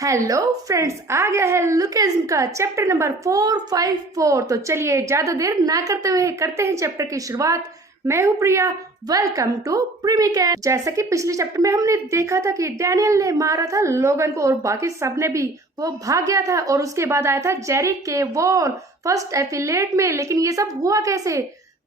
Hello friends, आ गया है लुकेज्म का चैप्टर नंबर 454। तो चलिए ज्यादा देर ना करते हुए करते हैं चैप्टर की शुरुआत। मैं हूं प्रिया, वेलकम टू प्रीमिकेयर। जैसा कि पिछले चैप्टर में हमने देखा था कि डैनियल ने मारा था लोगन को और बाकी सब ने भी, वो भाग गया था और उसके बाद आया था जेरी केवॉन फर्स्ट एफिलिएट में। लेकिन ये सब हुआ कैसे?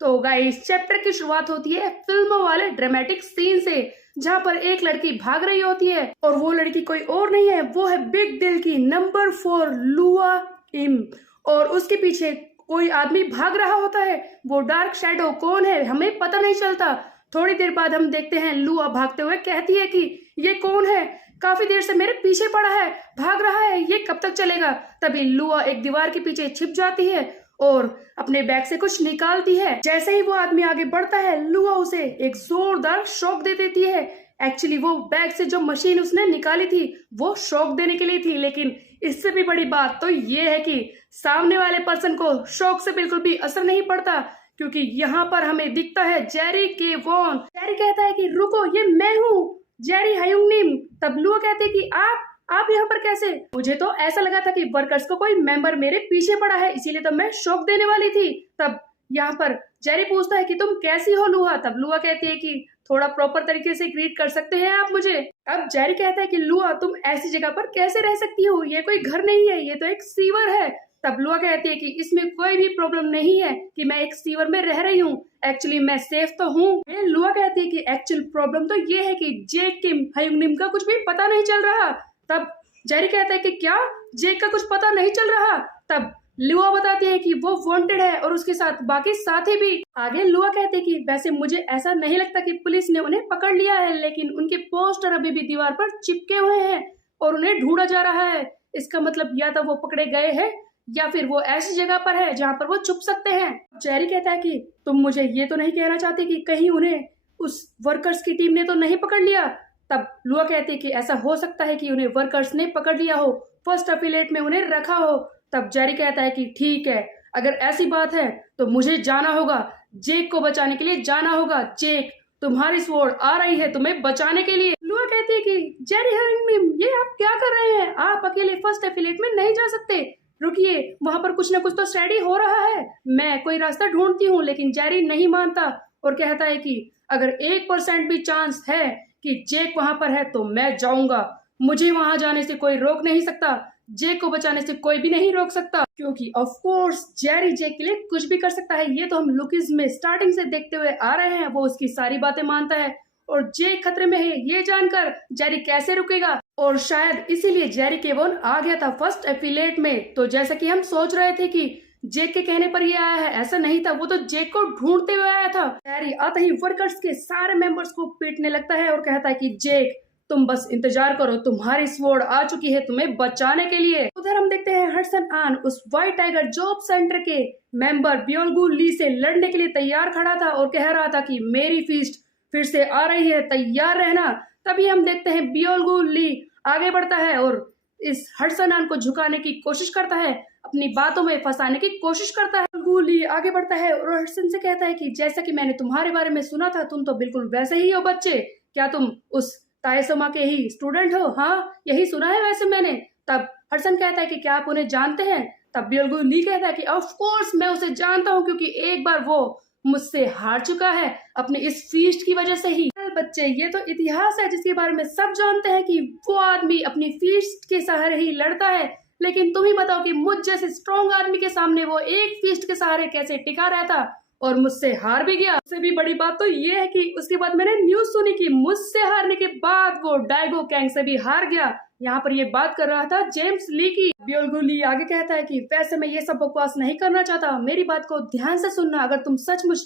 तो गाइस, चैप्टर की शुरुआत होती है फिल्मों वाले ड्रामेटिक सीन से, जहाँ पर एक लड़की भाग रही होती है और वो लड़की कोई और नहीं है, वो है बिग दिल की नंबर 4 लुआ इम। और उसके पीछे कोई आदमी भाग रहा होता है। वो डार्क शैडो कौन है हमें पता नहीं चलता। थोड़ी देर बाद हम देखते हैं लुआ भागते हुए कहती है कि ये कौन है, काफी देर से मेरे पीछे पड़ा है, भाग रहा है, ये कब तक चलेगा। तभी लुआ एक दीवार के पीछे छिप जाती है और अपने बैग से कुछ निकालती है। जैसे ही वो आदमी आगे बढ़ता है, लुआ उसे एक जोरदार शॉक दे देती है। एक्चुअली वो बैग से जो मशीन उसने निकाली थी वो शॉक देने के लिए थी, लेकिन इससे भी बड़ी बात तो ये है कि सामने वाले पर्सन को शॉक से बिल्कुल भी असर नहीं पड़ता, क्योंकि यहाँ पर हमें दिखता है जेरी केवॉन। जेरी कहता है कि रुको, ये मैं हूँ, जेरी हयुंगनिम। तब लुआ कहते हैं कि आप यहाँ पर कैसे? मुझे तो ऐसा लगा था कि वर्कर्स को कोई मेंबर मेरे पीछे पड़ा है, इसीलिए तो मैं शॉक देने वाली थी। तब यहाँ पर जेरी पूछता है कि तुम कैसी हो लुआ? तब लुआ कहती है कि थोड़ा प्रॉपर तरीके से ग्रीट कर सकते हैं आप मुझे। अब जेरी कहता है कि लुआ, तुम ऐसी जगह पर कैसे रह सकती हो? ये कोई घर नहीं है, ये तो एक सीवर है। तब लुआ कहती है कि इसमें कोई भी प्रॉब्लम नहीं है कि मैं एक सीवर में रह रही हूँ, एक्चुअली मैं सेफ तो हूँ। लुआ कहती है कि एक्चुअल प्रॉब्लम तो ये है कि जेक किम हयुंगनिम का कुछ भी पता नहीं चल रहा। तब जेरी कहता है कि क्या जेक का कुछ पता नहीं चल रहा? तब लुआ बताती है कि वो वांटेड है और उसके साथ बाकी साथी भी। आगे लुआ कहते हैं कि वैसे मुझे ऐसा नहीं लगता कि पुलिस ने उन्हें पकड़ लिया है, लेकिन उनके पोस्टर अभी भी दीवार पर चिपके हुए हैं और उन्हें ढूंढा जा रहा है। इसका मतलब या तो वो पकड़े गए हैं या फिर वो ऐसी जगह पर है जहाँ पर वो छुप सकते हैं। जेरी कहता है कि तुम मुझे ये तो नहीं कहना चाहती कि कहीं उन्हें उस वर्कर्स की टीम ने तो नहीं पकड़ लिया? तब लुआ कहती है कि ऐसा हो सकता है कि उन्हें वर्कर्स ने पकड़ लिया हो, फर्स्ट एफिलिएट में उन्हें रखा हो। तब जेरी कहता है कि ठीक है, अगर ऐसी बात है तो मुझे जाना होगा, जेक को बचाने के लिए जाना होगा। जेक, तुम्हारी स्वॉर्ड आ रही है तुम्हें बचाने के लिए। लुआ कहती है कि जेरी हयुंगनिम, ये आप क्या कर रहे हैं? आप अकेले फर्स्ट एफिलिएट में नहीं जा सकते, रुकिए, वहां पर कुछ ना कुछ तो स्टडी हो रहा है, मैं कोई रास्ता ढूंढती हूँ। लेकिन जेरी नहीं मानता और कहता है कि अगर 1% भी चांस है कि जेक वहां पर है तो मैं जाऊंगा, मुझे वहां जाने से कोई रोक नहीं सकता, जेक को बचाने से कोई भी नहीं रोक सकता, क्योंकि ऑफ कोर्स जेरी जेक के लिए कुछ भी कर सकता है। ये तो हम लुकिज्म में स्टार्टिंग से देखते हुए आ रहे हैं। वो उसकी सारी बातें मानता है और जेक खतरे में है ये जानकर जेरी कैसे रुकेगा? और शायद इसीलिए जेरी केवॉन आ गया था फर्स्ट एफिलिएट में। तो जैसा कि हम सोच रहे थे कि जेक के कहने पर ये आया है, ऐसा नहीं था, वो तो जेक को ढूंढते हुए आया था। जेरी आते ही वर्कर्स के सारे मेंबर्स को पीटने लगता है और कहता है कि जेक, तुम बस इंतजार करो, तुम्हारी स्वॉर्ड आ चुकी है तुम्हें बचाने के लिए। उधर हम देखते हैं हडसन आन उस व्हाइट टाइगर जॉब सेंटर के मेंबर बियोलगू ली से लड़ने के लिए तैयार खड़ा था और कह रहा था कि मेरी फीस्ट फिर से आ रही है, तैयार रहना। तभी हम देखते हैं बियोलगू ली आगे बढ़ता है और इस हडसन आन को झुकाने की कोशिश करता है, अपनी बातों में फंसाने की कोशिश करता है। बियोलगू ली आगे बढ़ता है और हडसन से कहता है कि जैसा कि मैंने तुम्हारे बारे में सुना था, तुम तो बिल्कुल वैसे ही हो बच्चे, क्या तुम उस ताएसोमा के ही स्टूडेंट हो? हाँ, यही सुना है वैसे मैंने। तब हडसन कहता है कि क्या आप उन्हें जानते हैं? तब बियोलगू ली कहता है कि ऑफ कोर्स मैं उसे जानता हूँ, क्योंकि एक बार वो मुझसे हार चुका है अपने इस फीस्ट की वजह से ही। बच्चे, ये तो इतिहास है जिसके बारे में सब जानते हैं कि वो आदमी अपनी फीस्ट के सहारे ही लड़ता है, लेकिन तुम ही बताओ कि मुझ जैसे स्ट्रॉन्ग आदमी के सामने वो एक फीस्ट के सहारे कैसे टिका रहता और मुझसे हार भी गया। उससे भी बड़ी बात तो ये है कि उसके बाद मैंने न्यूज सुनी कि मुझसे हारने के बाद वो डाइगो कैंग से भी हार गया। यहाँ पर ये बात कर रहा था जेम्स ली की। बियोलगू ली आगे कहता है कि वैसे मैं ये सब बकवास नहीं करना चाहता, मेरी बात को ध्यान से सुनना, अगर तुम सचमुच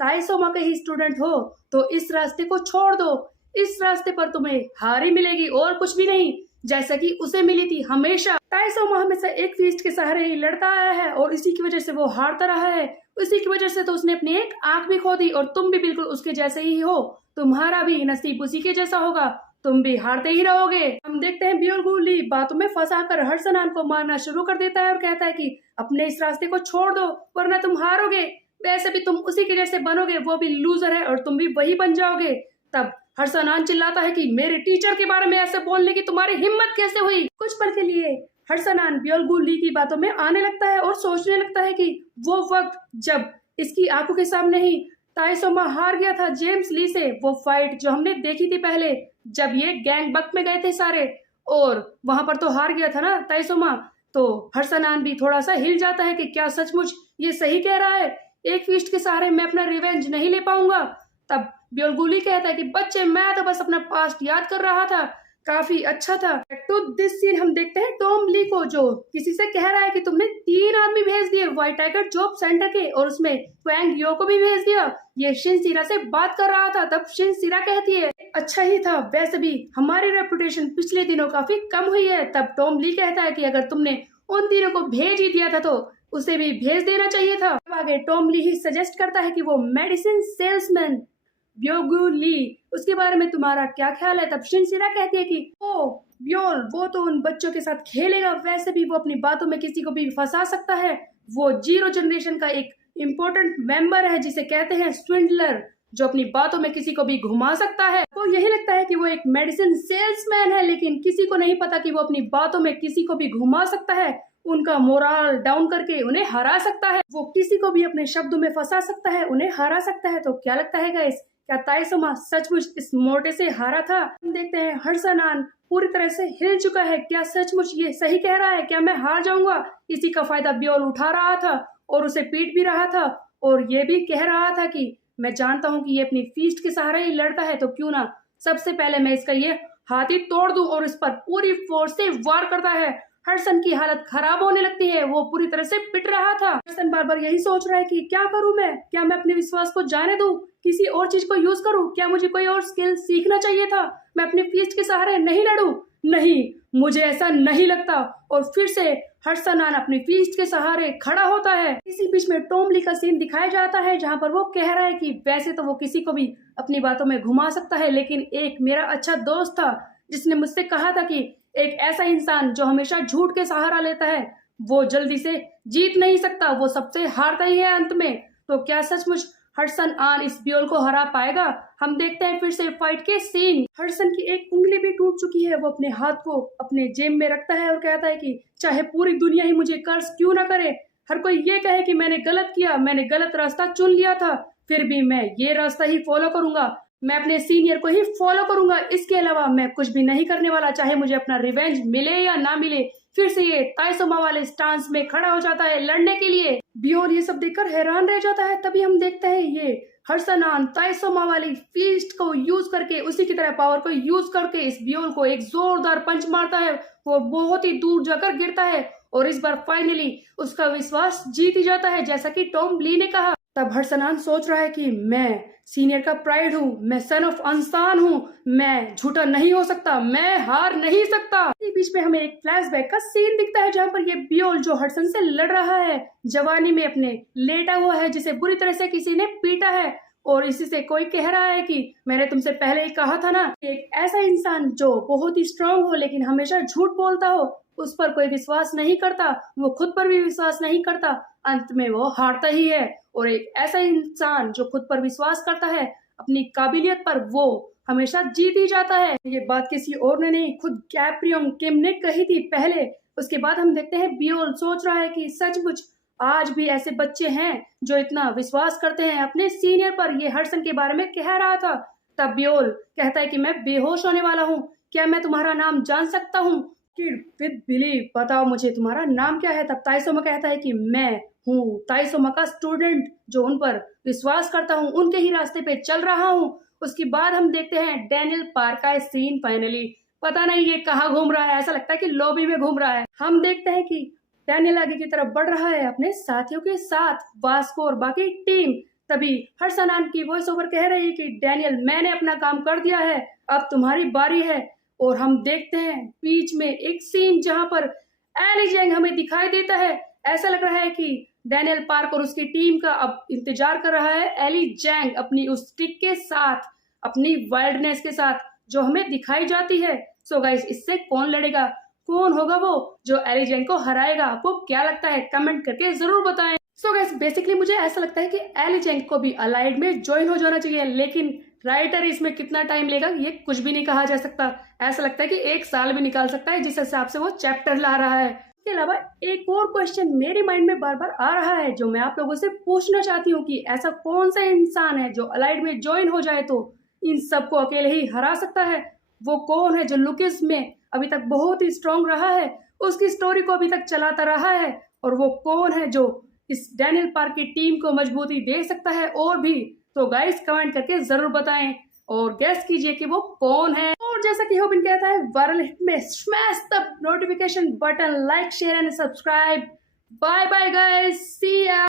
ताएसोमा के ही स्टूडेंट हो तो इस रास्ते को छोड़ दो, इस रास्ते पर तुम्हें हार ही मिलेगी और कुछ भी नहीं, जैसा कि उसे मिली थी हमेशा। ताएसोमा हमेशा एक फीस्ट के सहारे ही लड़ता आया है और इसी की वजह से वो हारता रहा है, इसी की वजह से तो उसने अपनी एक आंख भी खो दी और तुम भी बिल्कुल उसके जैसे ही हो, तुम्हारा भी नसीब उसी के जैसा होगा, तुम भी हारते ही रहोगे। हम देखते हैं बियोलगू ली बातों में फंसाकर हडसन आन को मारना शुरू कर देता है और कहता है कि अपने इस रास्ते को छोड़ दो वरना तुम हारोगे, वैसे भी तुम उसी के जैसे बनोगे, वो भी लूजर है और तुम भी वही बन जाओगे। तब हर्षनान चिल्लाता है कि मेरे टीचर के बारे में ऐसे बोलने की तुम्हारी हिम्मत कैसे हुई। कुछ पल के लिए हर्षनान ब्योलगु ली की बातों में आने लगता है और सोचने लगता है कि वो वक्त जब इसकी आंखों के सामने ही ताइसोमा हार गया था जेम्स ली से, वो फाइट जो हमने देखी थी पहले जब ये गैंग बक में गए थे सारे, और वहां पर तो हार गया था ना ताइसोमा। तो हर्षनान भी थोड़ा सा हिल जाता है कि क्या सचमुच ये सही कह रहा है, एक फीस्ट के सहारे मैं अपना रिवेंज नहीं ले पाऊंगा। तब ब्योलगु ली कहता है कि बच्चे मैं तो बस अपना पास्ट याद कर रहा था, काफी अच्छा था। टू दिस सीन हम देखते हैं टॉम ली को जो किसी से कह रहा है कि तुमने 3 आदमी भेज दिए व्हाइट टाइगर जॉब सेंटर के, और उसमें क्वैंग यो को भी भेज दिया। ये शिन सीरा से बात कर रहा था। तब शिन सीरा कहती है अच्छा ही था, वैसे भी हमारी रेपुटेशन पिछले दिनों काफी कम हुई है। तब टॉम ली कहता है कि अगर तुमने उन तीनों को भेज ही दिया था तो उसे भी भेज देना चाहिए था। आगे टॉम ली ही सजेस्ट करता है कि वो मेडिसिन सेल्समैन ब्योलगु ली, उसके बारे में तुम्हारा क्या ख्याल है। तब शिन सीरा कहती है कि ओ ब्योल, वो तो उन बच्चों के साथ खेलेगा, वैसे भी वो अपनी बातों में किसी को भी फंसा सकता है। वो जीरो जनरेशन का एक इम्पोर्टेंट मेंबर है जिसे कहते हैं स्विंडलर, जो अपनी बातों में किसी को भी घुमा सकता है। तो यही लगता है कि वो एक मेडिसिन सेल्समैन है, लेकिन किसी को नहीं पता कि वो अपनी बातों में किसी को भी घुमा सकता है, उनका मोरल डाउन करके उन्हें हरा सकता है, वो किसी को भी अपने शब्दों में फंसा सकता है, उन्हें हरा सकता है। तो क्या लगता है गाइस, क्या ताइसोमा सचमुच इस मोटे से हारा था। हम देखते हैं हर्षनान पूरी तरह से हिल चुका है, क्या सचमुच ये सही कह रहा है, क्या मैं हार जाऊंगा। इसी का फायदा ब्योल उठा रहा था और उसे पीट भी रहा था, और ये भी कह रहा था कि मैं जानता हूँ कि ये अपनी फीस्ट के सहारे ही लड़ता है, तो क्यों ना सबसे पहले मैं इसका ये हाथ ही तोड़ दूं, और इस पर पूरी फोर्स से वार करता है। हर्षन की हालत खराब होने लगती है, वो पूरी तरह से पिट रहा था। हर्षन बार बार यही सोच रहा है कि क्या करूं मैं, क्या मैं अपने विश्वास को जाने दूं, किसी और चीज को यूज करूं, क्या मुझे कोई और स्किल सीखना चाहिए था, मैं अपने फीस्ट के सहारे नहीं लड़ूं। नहीं, मुझे ऐसा नहीं लगता। और फिर से हर्षनान अपनी फीस्ट के सहारे खड़ा होता है। इसी बीच में टॉम ली का सीन दिखाया जाता है जहाँ पर वो कह रहा है कि वैसे तो वो किसी को भी अपनी बातों में घुमा सकता है, लेकिन एक मेरा अच्छा दोस्त था जिसने मुझसे कहा था कि एक ऐसा इंसान जो हमेशा झूठ के सहारा लेता है वो जल्दी से जीत नहीं सकता, वो सबसे हारता ही है अंत में। तो क्या सचमुच हर्षनान इस ब्योल को हरा पाएगा। हम देखते हैं फिर से फाइट के सीन। हर्षन की एक उंगली भी टूट चुकी है, वो अपने हाथ को अपने जेब में रखता है और कहता है कि चाहे पूरी दुनिया ही मुझे कर्ज क्यों ना करे, हर कोई ये कहे कि मैंने गलत किया, मैंने गलत रास्ता चुन लिया था, फिर भी मैं ये रास्ता ही फॉलो करूंगा, मैं अपने सीनियर को ही फॉलो करूंगा, इसके अलावा मैं कुछ भी नहीं करने वाला, चाहे मुझे अपना रिवेंज मिले या ना मिले। फिर से ये ताइसोमा वाले स्टांस में खड़ा हो जाता है लड़ने के लिए। ब्योल ये सब देखकर हैरान रह जाता है। तभी हम देखते हैं ये हर्षनान ताइसोमा वाली फीस्ट को यूज करके, उसी की तरह पावर को यूज करके इस ब्योल को एक जोरदार पंच मारता है। वो बहुत ही दूर जाकर गिरता है और इस बार फाइनली उसका विश्वास जीत ही जाता है, जैसा कि टॉम ली ने कहा। तब हर्षनान सोच रहा है कि मैं सीनियर का प्राइड हूँ, मैं सन ऑफ अंसान हूँ, मैं झूठा नहीं हो सकता, मैं हार नहीं सकता। इसी बीच में हमें एक फ्लैशबैक का सीन दिखता है जहाँ पर ये ब्योल जो हर्षन से लड़ रहा है जवानी में अपने लेटा हुआ है, जिसे बुरी तरह से किसी ने पीटा है, और इसी से कोई कह रहा है कि मैंने तुमसे पहले ही कहा था ना, एक ऐसा इंसान जो बहुत ही स्ट्रांग हो लेकिन हमेशा झूठ बोलता हो, उस पर कोई विश्वास नहीं करता, वो खुद पर भी विश्वास नहीं करता, अंत में वो हारता ही है। और एक ऐसा इंसान जो खुद पर विश्वास करता है, अपनी काबिलियत पर, वो हमेशा जीत ही जाता है। ये बात किसी और ने नहीं, खुद कैप्रियोंग किम ने कही थी पहले। उसके बाद हम देखते हैं ब्योल सोच रहा है कि सचमुच आज भी ऐसे बच्चे हैं जो इतना विश्वास करते हैं अपने सीनियर पर, ये हर्षन के बारे में कह रहा था। तब ब्योल कहता है कि मैं बेहोश होने वाला हूँ, क्या मैं तुम्हारा नाम जान सकता हूँ। किड विद बिलीव, बताओ मुझे तुम्हारा नाम क्या है। तब ताइसोमा कहता है कि मैं हूँ ताइसोमा का स्टूडेंट, जो उन पर विश्वास करता हूँ, उनके ही रास्ते पे चल रहा हूँ। उसके बाद हम देखते हैं डैनियल पार्क का सीन। फाइनली पता नहीं ये कहाँ घूम रहा है, ऐसा लगता है कि लॉबी में घूम रहा है। हम देखते हैं कि डैनियल आगे की तरफ बढ़ रहा है अपने साथियों के साथ, वास्को और बाकी टीम। तभी हर्षनान की वॉइस ओवर कह रही है कि डैनियल मैंने अपना काम कर दिया है, अब तुम्हारी बारी है। और हम देखते हैं बीच में एक सीन जहां पर एली जेंग हमें दिखाई देता है। ऐसा लग रहा है कि डैनियल पार्क और उसकी टीम का अब इंतजार कर रहा है एली जेंग अपनी उस स्टिक के साथ, अपनी वाइल्डनेस के साथ जो हमें दिखाई जाती है। सो गाइस, इससे कौन लड़ेगा, कौन होगा वो जो एली जेंग को हराएगा, आपको क्या लगता है कमेंट करके जरूर बताएं। सो गाइस, बेसिकली मुझे ऐसा लगता है कि एली जेंग को भी अलाइड में ज्वाइन हो जाना चाहिए, लेकिन राइटर इसमें कितना टाइम लेगा ये कुछ भी नहीं कहा जा सकता। ऐसा लगता है कि 1 साल भी निकाल सकता है जिस हिसाब से वो चैप्टर ला रहा है। इसके अलावा एक और क्वेश्चन मेरे माइंड में बार बार आ रहा है जो मैं आप लोगों से पूछना चाहती हूँ कि ऐसा कौन सा इंसान है जो अलाइड में ज्वाइन हो जाए तो इन सबको अकेले ही हरा सकता है। वो कौन है जो लुकिस में अभी तक बहुत ही स्ट्रांग रहा है, उसकी स्टोरी को अभी तक चलाता रहा है, और वो कौन है जो इस डैनियल पार्क की टीम को मजबूती दे सकता है और भी। तो गाइस कमेंट करके जरूर बताएं और गेस कीजिए कि वो कौन है। और जैसा कि होबिन कहता है वायरल हिट में smash the notification button, like share and subscribe. Bye bye guys, see या।